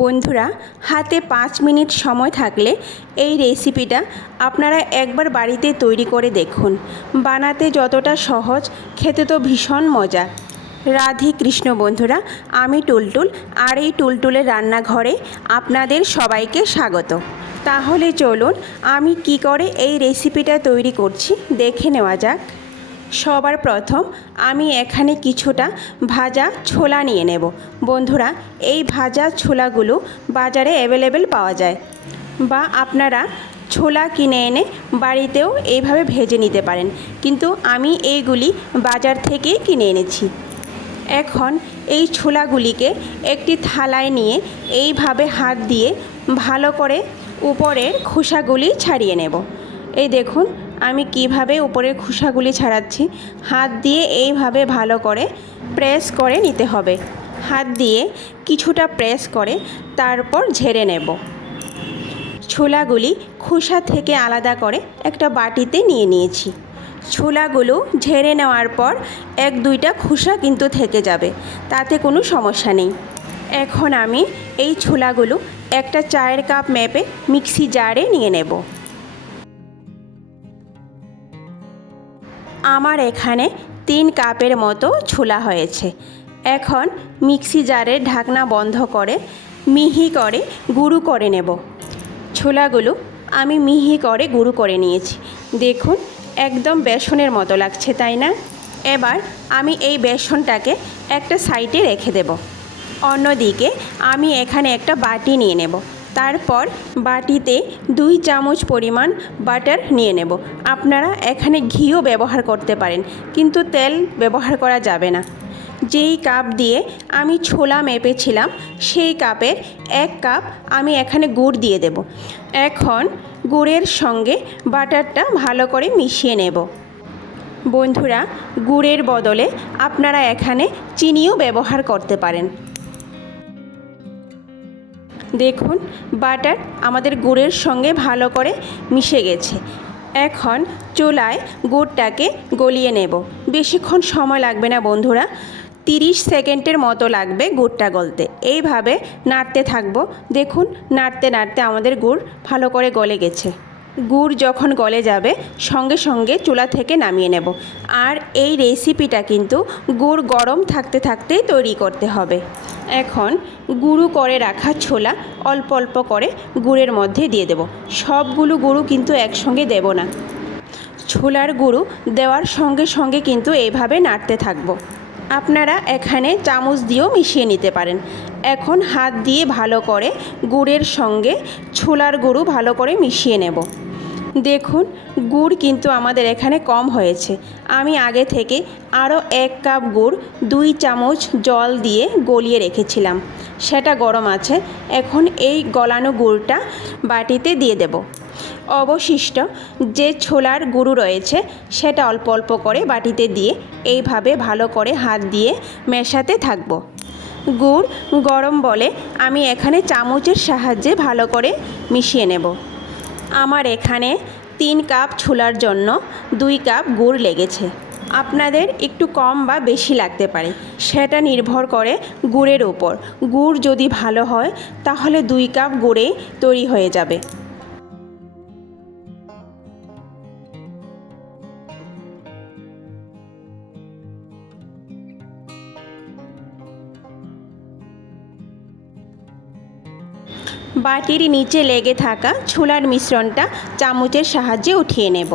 বন্ধুরা, হাতে 5 মিনিট সময় থাকলে এই রেসিপিটা আপনারা একবার বাড়িতে তৈরি করে দেখুন। বানাতে যতটা সহজ, খেতে তো ভীষণ মজা। রাধে কৃষ্ণ বন্ধুরা, আমি টুলটুল, আর এই টুলটুলের রান্নাঘরে আপনাদের সবাইকে স্বাগত। তাহলে চলুন আমি কি করে এই রেসিপিটা তৈরি করছি দেখে নেওয়া যাক। সবার প্রথম আমি এখানে কিছুটা ভাজা ছোলা নিয়ে নেব। বন্ধুরা, এই ভাজা ছোলাগুলো বাজারে অ্যাভেলেবেল পাওয়া যায়, বা আপনারা ছোলা কিনে এনে বাড়িতেও এইভাবে ভেজে নিতে পারেন, কিন্তু আমি এইগুলি বাজার থেকেই কিনে এনেছি। এখন এই ছোলাগুলিকে একটি থালায় নিয়ে এইভাবে হাত দিয়ে ভালো করে উপরের খোসাগুলি ছাড়িয়ে নেব। এই দেখুন আমি কিভাবে উপরের খোসাগুলি ছাড়াচ্ছি। হাত দিয়ে এইভাবে ভালো করে প্রেস করে নিতে হবে। হাত দিয়ে কিছুটা প্রেস করে তারপর ঝেড়ে নেব। ছোলাগুলি খোসা থেকে আলাদা করে একটা বাটিতে নিয়ে নিয়েছি। ছোলাগুলো ঝেড়ে নেওয়ার পর 1-2টা খোসা কিন্তু থেকে যাবে, তাতে কোনো সমস্যা নেই। এখন আমি এই ছোলাগুলো একটা চায়ের কাপ মেপে মিক্সি জারে নিয়ে নেব। আমার এখানে 3 কাপের মতো ছোলা হয়েছে। এখন মিক্সি জারের ঢাকনা বন্ধ করে মিহি করে গুঁড়ো করে নেব। ছোলাগুলো আমি মিহি করে গুঁড়ো করে নিয়েছি। দেখুন একদম বেসনের মতো লাগছে, তাই না? এবার আমি এই বেসনটাকে একটা সাইডে রেখে দেব। অন্যদিকে আমি এখানে একটা বাটি নিয়ে নেব। তারপর বাটিতে 2 চামচ পরিমাণ বাটার নিয়ে নেব। আপনারা এখানে ঘিও ব্যবহার করতে পারেন, কিন্তু তেল ব্যবহার করা যাবে না। যেই কাপ দিয়ে আমি ছোলা মেপেছিলাম সেই কাপের 1 কাপ আমি এখানে গুড় দিয়ে দেব। এখন গুড়ের সঙ্গে বাটারটা ভালো করে মিশিয়ে নেব। বন্ধুরা, গুড়ের বদলে আপনারা এখানে চিনিও ব্যবহার করতে পারেন। দেখুন বাটার আমাদের গুড়ের সঙ্গে ভালো করে মিশে গেছে। এখন চুলায় গুড়টাকে গলিয়ে নেব। বেশিক্ষণ সময় লাগবে না বন্ধুরা, 30 সেকেন্ডের মতো লাগবে গুড়টা গলতে। এইভাবে নাড়তে থাকবো। দেখুন নাড়তে নাড়তে আমাদের গুড় ভালো করে গলে গেছে। গুড় যখন গলে যাবে সঙ্গে সঙ্গে চুলা থেকে নামিয়ে নেব। আর এই রেসিপিটা কিন্তু গুড় গরম থাকতে থাকতেই তৈরি করতে হবে। এখন গুঁড়ো করে রাখা ছোলা অল্প অল্প করে গুড়ের মধ্যে দিয়ে দেব। সবগুলো গুঁড়ো কিন্তু একসঙ্গে দেব না। ছোলার গুঁড়ো দেওয়ার সঙ্গে সঙ্গে কিন্তু এইভাবে নাড়তে থাকবো। আপনারা এখানে চামচ দিয়েও মিশিয়ে নিতে পারেন। এখন হাত দিয়ে ভালো করে গুড়ের সঙ্গে ছোলার গুঁড়ো ভালো করে মিশিয়ে নেব। দেখুন গুড় কিন্তু আমাদের এখানে কম হয়েছে। আমি আগে থেকে আরও 1 কাপ গুড় 2 চামচ জল দিয়ে গলিয়ে রেখেছিলাম, সেটা গরম আছে। এখন এই গলানো গুড়টা বাটিতে দিয়ে দেব। অবশিষ্ট যে ছোলার গুঁড়ো রয়েছে সেটা অল্প অল্প করে বাটিতে দিয়ে এইভাবে ভালো করে হাত দিয়ে মেশাতে থাকব। গুড় গরম বলে আমি এখানে চামচের সাহায্যে ভালো করে মিশিয়ে নেব। আমার এখানে 3 কাপ ছোলার জন্য 2 কাপ গুড় লেগেছে। আপনাদের একটু কম বা বেশি লাগতে পারে, সেটা নির্ভর করে গুড়ের উপর। গুড় যদি ভালো হয় তাহলে 2 কাপ গুড়ে তৈরি হয়ে যাবে। বাটির নিচে লেগে থাকা ছোলার মিশ্রণটা চামচের সাহায্যে উঠিয়ে নেব।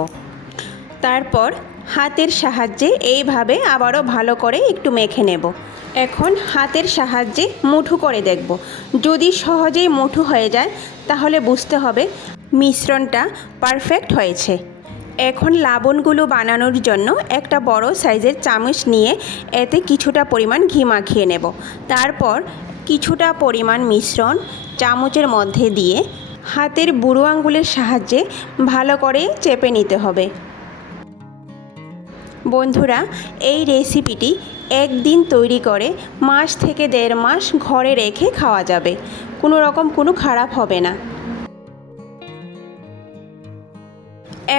তারপর হাতের সাহায্যে এইভাবে আবারও ভালো করে একটু মেখে নেব। এখন হাতের সাহায্যে মুঠো করে দেখব। যদি সহজেই মুঠো হয়ে যায় তাহলে বুঝতে হবে মিশ্রণটা পারফেক্ট হয়েছে। এখন লবণগুলো বানানোর জন্য একটা বড় সাইজের চামচ নিয়ে এতে কিছুটা পরিমাণ ঘি মাখিয়ে নেব। তারপর কিছুটা পরিমাণ মিশ্রণ চামচের মধ্যে দিয়ে হাতের বুড়ো আঙুলের সাহায্যে ভালো করে চেপে নিতে হবে। বন্ধুরা, এই রেসিপিটি একদিন তৈরি করে মাস থেকে 1.5 মাস ঘরে রেখে খাওয়া যাবে। কোনো খারাপ হবে না।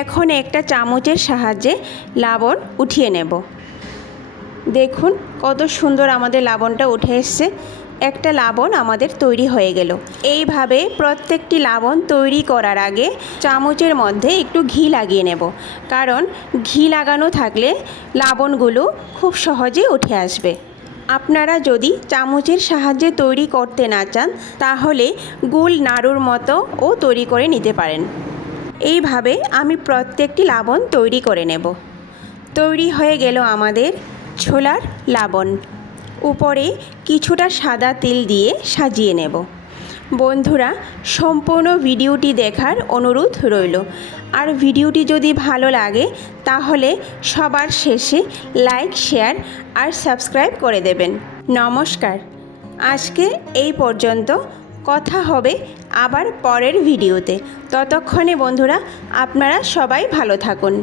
এখন একটা চামচের সাহায্যে লবণ উঠিয়ে নেব। দেখুন কত সুন্দর আমাদের লবণটা উঠে এসছে। একটা লবণ আমাদের তৈরি হয়ে গেল। এইভাবে প্রত্যেকটি লবণ তৈরি করার আগে চামচের মধ্যে একটু ঘি লাগিয়ে নেব, কারণ ঘি লাগানো থাকলে লবণগুলো খুব সহজে উঠে আসবে। আপনারা যদি চামচের সাহায্যে তৈরি করতে না চান তাহলে গোল নাড়ুর মতোও তৈরি করে নিতে পারেন। এইভাবে আমি প্রত্যেকটি লবণ তৈরি করে নেব। তৈরি হয়ে গেল আমাদের ছোলার লবণ। উপরে কিছুটা সাদা তিল দিয়ে সাজিয়ে নেব। বন্ধুরা, সম্পূর্ণ ভিডিওটি দেখার অনুরোধ রইল। আর ভিডিওটি যদি ভালো লাগে তাহলে সবার শেষে লাইক, শেয়ার আর সাবস্ক্রাইব করে দেবেন। নমস্কার, আজকে এই পর্যন্ত। কথা হবে আবার পরের ভিডিওতে। ততক্ষণে বন্ধুরা আপনারা সবাই ভালো থাকুন।